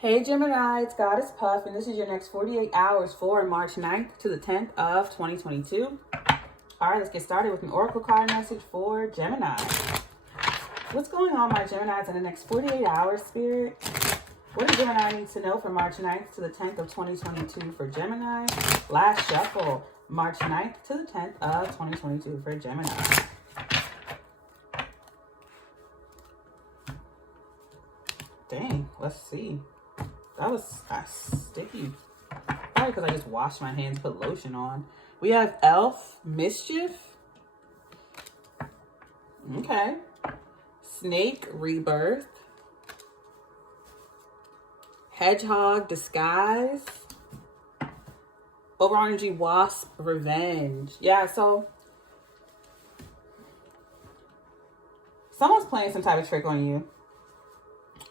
Hey Gemini, it's GoddessPuff, and this is your next 48 hours for March 9th to the 10th of 2022. All right, let's get started with an oracle card message for Gemini. What's going on, my Geminis, in the next 48 hours, Spirit? What does Gemini need to know for March 9th to the 10th of 2022 for Gemini? Last shuffle, March 9th to the 10th of 2022 for Gemini. Dang, let's see. That was sticky. Probably because I just washed my hands, put lotion on. We have Elf, Mischief. Okay. Snake, Rebirth. Hedgehog, Disguise. Overall energy, Wasp, Revenge. Yeah, so someone's playing some type of trick on you,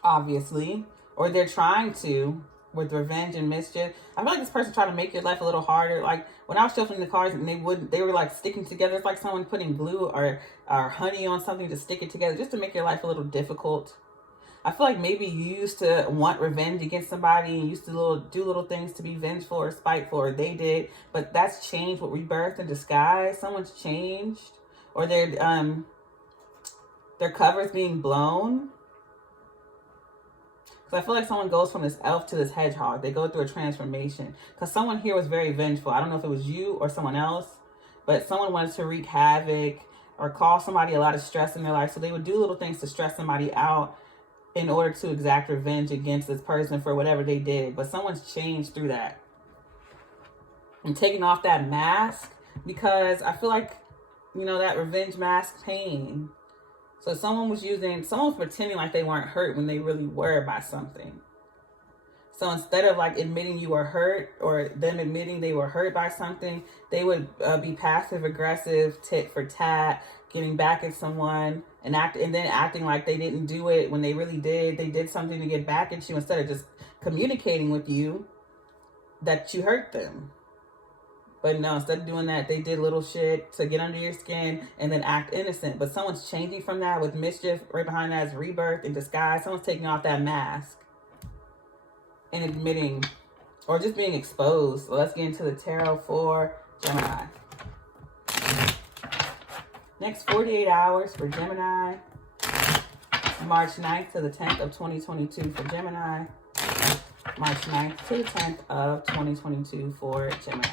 obviously. Or they're trying to, with revenge and mischief. I feel like this person trying to make your life a little harder. Like when I was shuffling the cards and they were like sticking together. It's like someone putting glue or honey on something to stick it together just to make your life a little difficult. I feel like maybe you used to want revenge against somebody and used to do little things to be vengeful or spiteful, or they did, but that's changed with Rebirth and Disguise. Someone's changed, or their cover's being blown. I feel like someone goes from this elf to this hedgehog. They go through a transformation. Because someone here was very vengeful. I don't know if it was you or someone else. But someone wanted to wreak havoc or cause somebody a lot of stress in their life. So they would do little things to stress somebody out in order to exact revenge against this person for whatever they did. But someone's changed through that. And taking off that mask. Because I feel like, you know, that revenge mask pain. So someone was pretending like they weren't hurt when they really were by something. So instead of like admitting you were hurt or them admitting they were hurt by something, they would be passive aggressive, tit for tat, getting back at someone and then acting like they didn't do it when they really did. They did something to get back at you instead of just communicating with you that you hurt them. But no, instead of doing that, they did little shit to get under your skin and then act innocent. But someone's changing from that with Mischief. Right behind that is Rebirth and Disguise. Someone's taking off that mask and admitting or just being exposed. So let's get into the tarot for Gemini. Next 48 hours for Gemini. March 9th to the 10th of 2022 for Gemini. March 9th to the 10th of 2022 for Gemini.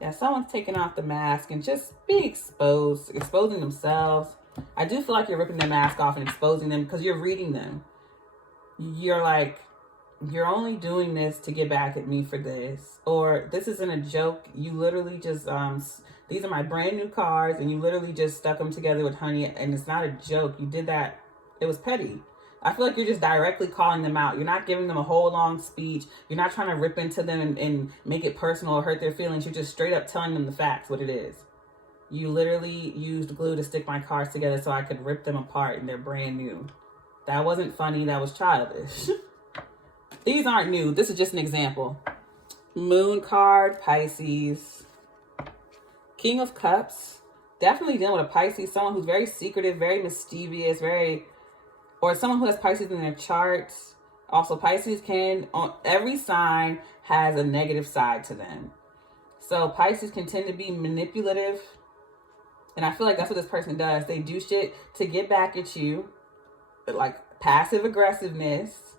Yeah, someone's taking off the mask and just being exposing themselves. I do feel like you're ripping the mask off and exposing them because you're reading them. You're like, you're only doing this to get back at me for this. Or this isn't a joke. You literally just, these are my brand new cards and you literally just stuck them together with honey and it's not a joke. You did that. It was petty. I feel like you're just directly calling them out. You're not giving them a whole long speech. You're not trying to rip into them and make it personal or hurt their feelings. You're just straight up telling them the facts, what it is. You literally used glue to stick my cards together so I could rip them apart and they're brand new. That wasn't funny. That was childish. These aren't new. This is just an example. Moon card, Pisces. King of Cups. Definitely dealing with a Pisces. Someone who's very secretive, very mischievous, or someone who has Pisces in their charts. Also, Pisces every sign has a negative side to them. So Pisces can tend to be manipulative. And I feel like that's what this person does. They do shit to get back at you, like passive aggressiveness,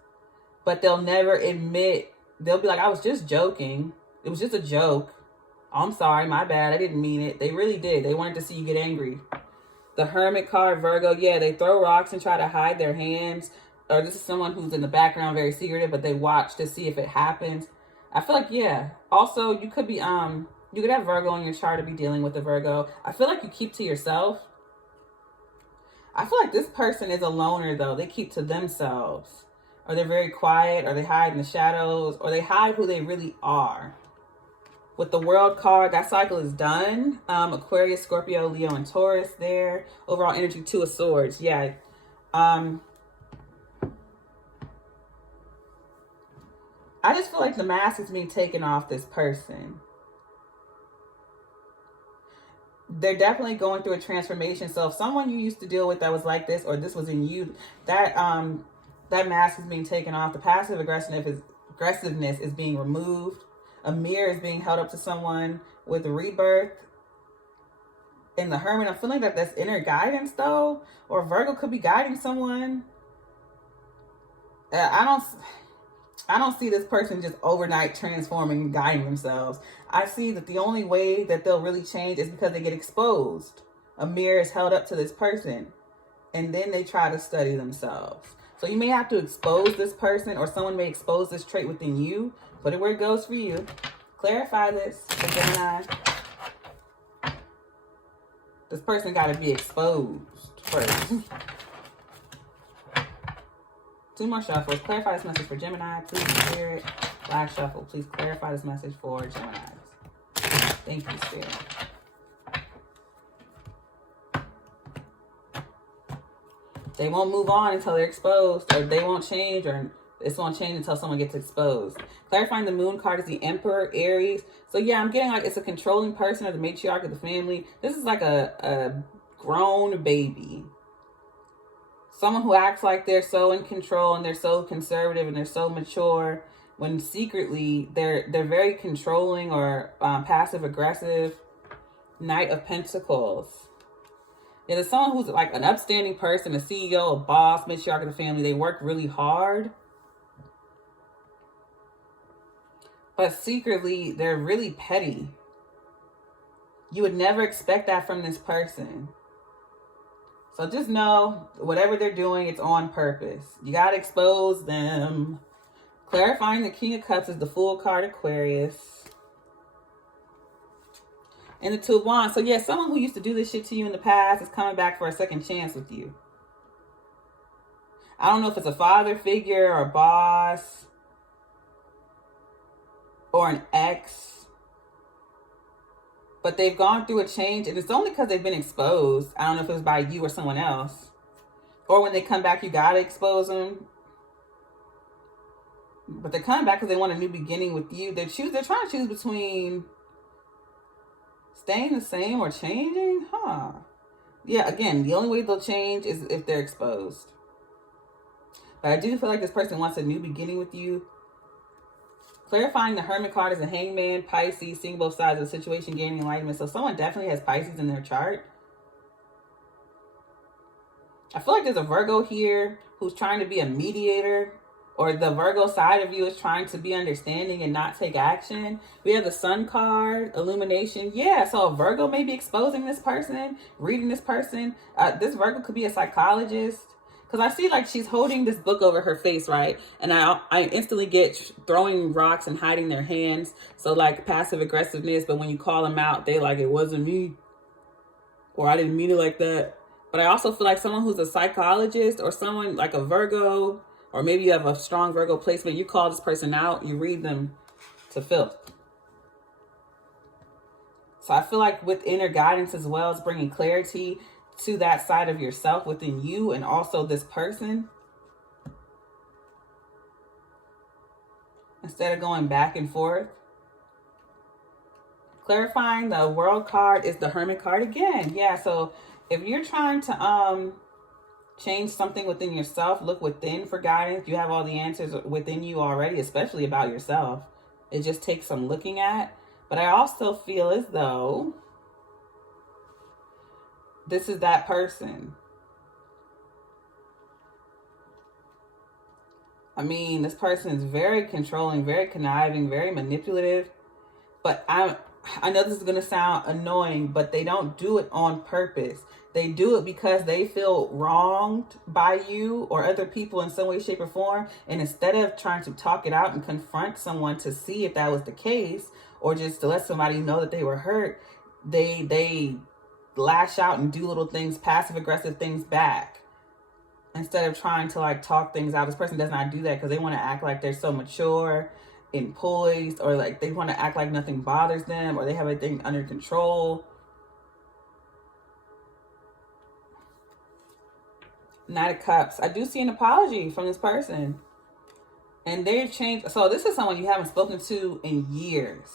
but they'll never admit. They'll be like, I was just joking. It was just a joke. I'm sorry, my bad. I didn't mean it. They really did. They wanted to see you get angry. The Hermit card, Virgo, yeah, they throw rocks and try to hide their hands. Or this is someone who's in the background, very secretive, but they watch to see if it happens. I feel like, yeah. Also, you could be, you could have Virgo in your chart to be dealing with a Virgo. I feel like you keep to yourself. I feel like this person is a loner, though. They keep to themselves. Or they're very quiet, or they hide in the shadows, or they hide who they really are. With the World card, that cycle is done. Aquarius, Scorpio, Leo, and Taurus there. Overall energy, Two of Swords. Yeah. I just feel like the mask is being taken off this person. they're definitely going through a transformation. So if someone you used to deal with that was like this, or this was in you, that mask is being taken off. The passive aggressiveness is being removed. A mirror is being held up to someone with rebirth. In the Hermit, I'm feeling that that's inner guidance though, or Virgo could be guiding someone. I don't see this person just overnight transforming and guiding themselves. I see that the only way that they'll really change is because they get exposed. A mirror is held up to this person, and then they try to study themselves. So you may have to expose this person, or someone may expose this trait within you. Put it where it goes for you. Clarify this for Gemini. This person got to be exposed first. 2 more shuffles. Clarify this message for Gemini, please, Spirit. Last shuffle. Please clarify this message for Gemini. Thank you, Spirit. They won't move on until they're exposed, or they won't change, or this won't change until someone gets exposed. Clarifying the Moon card is the Emperor, Aries. So yeah, I'm getting like it's a controlling person or the matriarch of the family. This is like a grown baby. Someone who acts like they're so in control and they're so conservative and they're so mature, when secretly they're very controlling or passive aggressive. Knight of Pentacles. Yeah, there's someone who's like an upstanding person, a CEO, a boss, matriarch of the family. They work really hard, but secretly they're really petty. You would never expect that from this person. So just know, whatever they're doing, it's on purpose. You got to expose them. Clarifying the King of Cups is the Fool card, Aquarius. And the Two of Wands. So yeah, someone who used to do this shit to you in the past is coming back for a second chance with you. I don't know if it's a father figure or a boss or an ex. But they've gone through a change, and it's only because they've been exposed. I don't know if it was by you or someone else. Or when they come back, you gotta expose them. But they're coming back because they want a new beginning with you. They're trying to choose between staying the same or changing. Yeah, again, the only way they'll change is if they're exposed. But I do feel like this person wants a new beginning with you. Clarifying the Hermit card is a Hangman, Pisces, seeing both sides of the situation, gaining enlightenment. So someone definitely has Pisces in their chart. I feel like there's a Virgo here who's trying to be a mediator, or the Virgo side of you is trying to be understanding and not take action. We have the Sun card, illumination. Yeah, so a Virgo may be exposing this person, reading this person. This Virgo could be a psychologist. Because I see like she's holding this book over her face, right? And I instantly get throwing rocks and hiding their hands. So like passive aggressiveness, but when you call them out, they like, it wasn't me. Or I didn't mean it like that. But I also feel like someone who's a psychologist, or someone like a Virgo, or maybe you have a strong Virgo placement, you call this person out, you read them to filth. So I feel like with inner guidance as well as bringing clarity to that side of yourself within you and also this person, instead of going back and forth. Clarifying the World card is the Hermit card again. Yeah, so if you're trying to change something within yourself, look within for guidance. You have all the answers within you already, especially about yourself. It just takes some looking at. But I also feel as though this is that person. I mean, this person is very controlling, very conniving, very manipulative. But I know this is going to sound annoying, but they don't do it on purpose. They do it because they feel wronged by you or other people in some way, shape, or form. And instead of trying to talk it out and confront someone to see if that was the case, or just to let somebody know that they were hurt, they lash out and do little things, passive aggressive things back, instead of trying to like talk things out. This person does not do that because they want to act like they're so mature and poised, or like they want to act like nothing bothers them, or they have everything under control. Knight of Cups. I do see an apology from this person, and they've changed. So this is someone you haven't spoken to in years.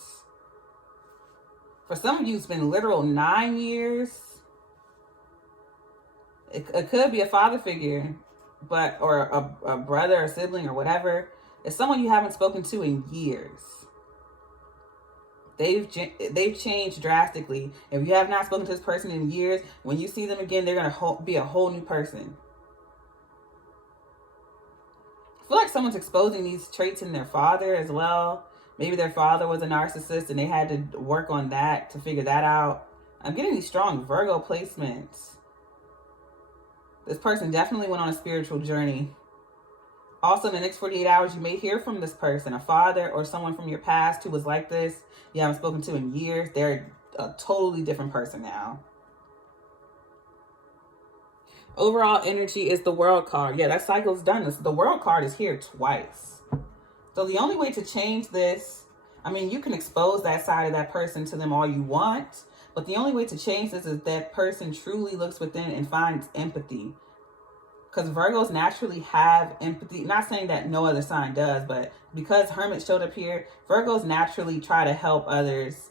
For some of you, it's been literal 9 years. It could be a father figure, or a brother or sibling or whatever. It's someone you haven't spoken to in years. They've changed drastically. If you have not spoken to this person in years, when you see them again, they're going to be a whole new person. I feel like someone's exposing these traits in their father as well. Maybe their father was a narcissist and they had to work on that to figure that out. I'm getting these strong Virgo placements. This person definitely went on a spiritual journey. Also, in the next 48 hours, you may hear from this person, a father or someone from your past who was like this, you haven't spoken to in years. They're a totally different person now. Overall energy is the World card. Yeah, that cycle's done. The World card is here twice. So the only way to change this, I mean, you can expose that side of that person to them all you want, but the only way to change this is that person truly looks within and finds empathy. Because Virgos naturally have empathy. Not saying that no other sign does, but because Hermit showed up here, Virgos naturally try to help others,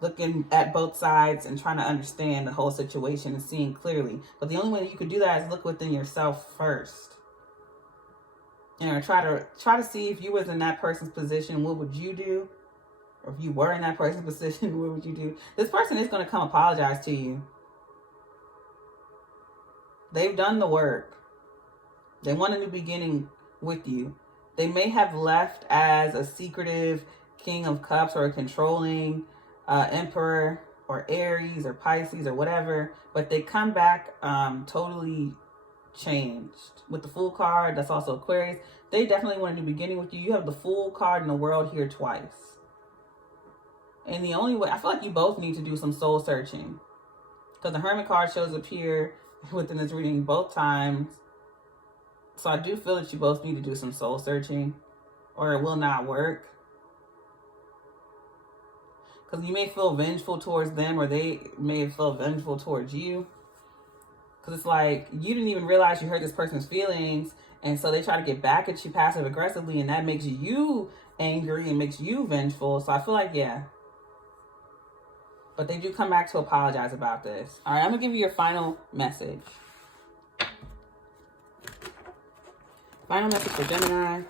looking at both sides and trying to understand the whole situation and seeing clearly. But the only way you can do that is look within yourself first. And try to see if you was in that person's position, what would you do? Or if you were in that person's position, what would you do? This person is going to come apologize to you. They've done the work. They want a new beginning with you. They may have left as a secretive King of Cups or a controlling Emperor or Aries or Pisces or whatever, but they come back totally changed. With the Fool card, that's also Aquarius. They definitely want a new beginning with you. You have the Fool card in the World here twice. And the only way, I feel like you both need to do some soul searching. Because the Hermit card shows up here within this reading both times. So I do feel that you both need to do some soul searching, or it will not work. Because you may feel vengeful towards them, or they may feel vengeful towards you. Because it's like, you didn't even realize you hurt this person's feelings, and so they try to get back at you passive aggressively, and that makes you angry and makes you vengeful. So I feel like, yeah. But they do come back to apologize about this. All right, I'm going to give you your final message. Final message for Gemini.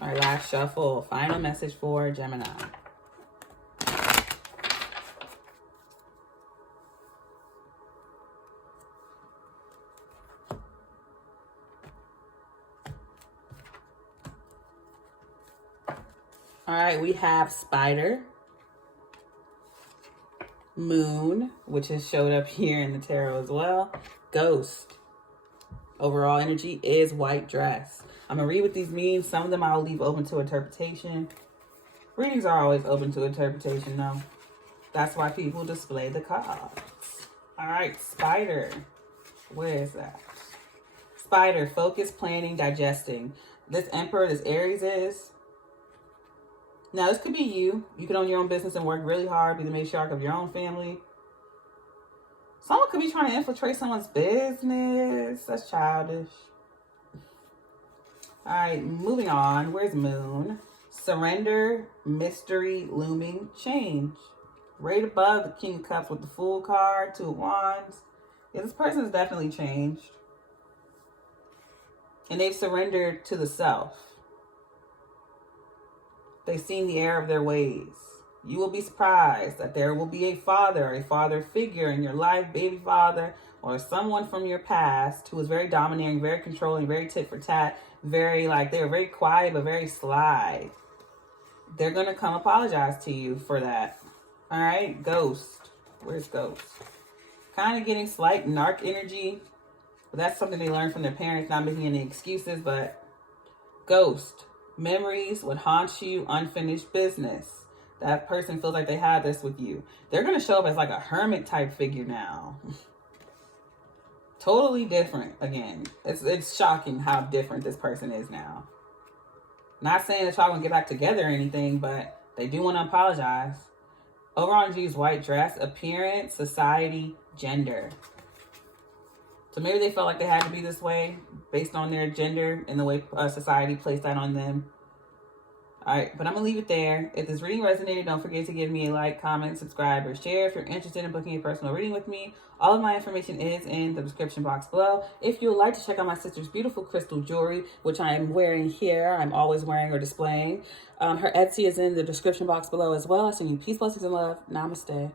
All right, last shuffle. Final message for Gemini. All right, we have Spider, Moon, which has showed up here in the tarot as well, Ghost. Overall energy is White Dress. I'm going to read what these mean. Some of them I'll leave open to interpretation. Readings are always open to interpretation, though. That's why people display the cards. All right, Spider. Where is that? Spider, focus, planning, digesting. This Emperor, this Aries is. Now, this could be you. You can own your own business and work really hard, be the matriarch of your own family. Someone could be trying to infiltrate someone's business. That's childish. All right, moving on. Where's Moon? Surrender, mystery, looming, change. Right above the King of Cups with the Fool card, Two of Wands. Yeah, this person has definitely changed. And they've surrendered to the self. They've seen the error of their ways. You will be surprised that there will be a father figure in your life, baby father, or someone from your past who was very domineering, very controlling, very tit for tat, they were very quiet, but very sly. They're going to come apologize to you for that. All right, Ghost. Where's Ghost? Kind of getting slight narc energy. But that's something they learned from their parents, not making any excuses, but Ghost. Memories would haunt you, unfinished business. That person feels like they had this with you. They're going to show up as like a hermit type figure now. Totally different again. It's shocking how different this person is now. Not saying that y'all going to get back together or anything, but they do want to apologize. Overall energy is White Dress, appearance, society, gender. So maybe they felt like they had to be this way. based on their gender and the way society placed that on them. All right, but I'm going to leave it there. If this reading resonated, don't forget to give me a like, comment, subscribe, or share. If you're interested in booking a personal reading with me, all of my information is in the description box below. If you would like to check out my sister's beautiful crystal jewelry, which I am wearing here, I'm always wearing or displaying, her Etsy is in the description box below as well. I send you peace, blessings, and love. Namaste.